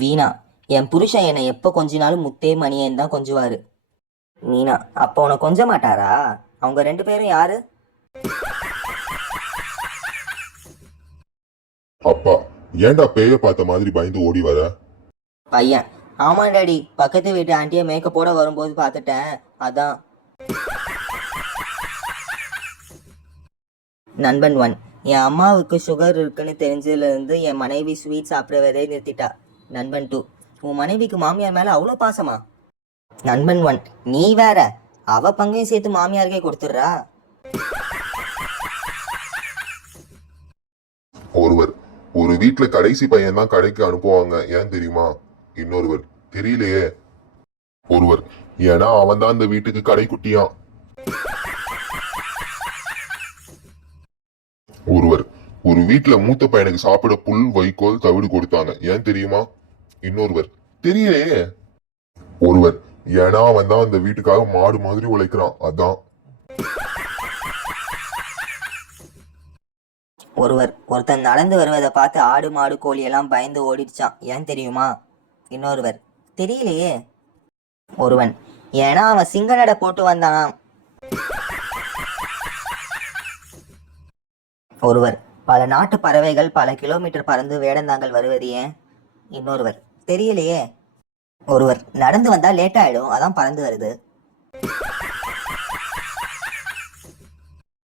வீணா, என் புருஷன் என்னை எப்போ கொஞ்சினாலும் முத்தே மணியன் தான் கொஞ்சுவாரு. மீனா, அப்போ உனக்கு கொஞ்ச மாட்டாரா? அவங்க ரெண்டு பேரும் யாரு? அப்பா, ஏன்டா பேய பார்த்த மாதிரி பயந்து ஓடி வர? பையன், ஆமா டாடி, பக்கத்து வீட்டு ஆண்டியை மேக்கப்போட வரும்போது பார்த்துட்டேன், அதான். நண்பன் ஒன், என் அம்மாவுக்கு சுகர் இருக்குன்னு தெரிஞ்சதுலேருந்து என் மனைவி ஸ்வீட் சாப்பிடுவதே நிறுத்திட்டா. நண்பன் டூ, உன் மனைவிக்கு மாமியார் மேலே அவ்வளோ பாசமா? நண்பன் ஒன், நீ வேற, அவ பங்கையும் சேர்த்து மாமியாருக்கே கொடுத்துட்றா. ஒருவர், ஒரு வீட்டுல கடைசி பையன் தான் கடைக்கு அனுப்புவாங்க, ஏன் தெரியுமா? இன்னொருவர், தெரியலையே. ஒருவர், ஏன்னா அவன் தான் அந்த வீட்டுக்கு கடை குட்டியான். ஒருவர், ஒரு வீட்டுல மூத்த பையனுக்கு சாப்பிட புல், வைக்கோல், தவிடு கொடுத்தாங்க, ஏன் தெரியுமா? இன்னொருவர், தெரியலையே. ஒருவர், ஏன்னா அவன் தான் அந்த வீட்டுக்காக மாடு மாதிரி உழைக்கிறான், அதான். ஒருத்தன் நடந்து வருவதை பார்த்து ஆடு மாடு கோழி எல்லாம் பயந்து ஓடிடுச்சான், ஏன் தெரியுமா? இன்னொருவர், தெரியலையே. ஒருவன், ஏன்னா அவன் சிங்க நடை போட்டு வந்தானாம். ஒருவர், பல நாட்டு பறவைகள் பல கிலோமீட்டர் பறந்து வேடந்தாங்கல் வருவது ஏன்? இன்னொருவர், தெரியலையே. ஒருவர், நடந்து வந்தா லேட் ஆயிடும், அதான் பறந்து வருது.